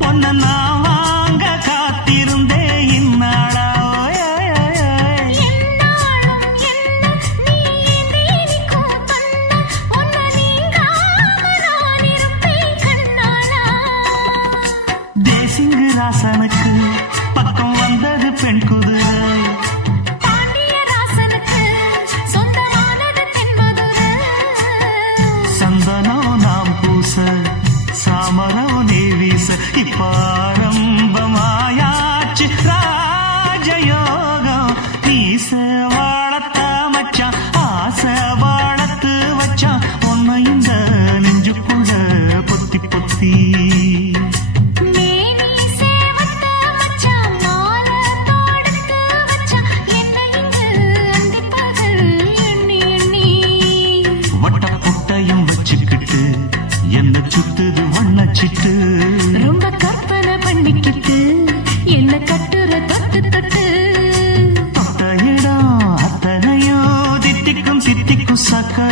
ஒன்ன நான் வாங்க காத்திருந்தே இந்நாளா தேசிங்கு ராசனுக்கு பக்கம் வந்தது பெண் குதிரை சந்தனம் நாம் பூச சாமரம் நீ வீச இப்பாரம்பமாயாச்சு ராஜயோகம் ஈச வாழத்த மச்சான் ஆசை வாழத்து வச்சான் உன்னை இந்த நெஞ்சுக்குள்ள பொத்தி பொத்தி வட்டப்புட்டையும் வச்சுக்கிட்டு என்ன சுத்துது வண்ணச்சிட்டு ரொம்ப கற்பனை பண்ணிக்கிட்டு என்ன கட்டுற தொட்டு தொட்டு தொட்ட இடம் அத்தனையோ தித்திக்கும் சித்திக்கும் சக்கர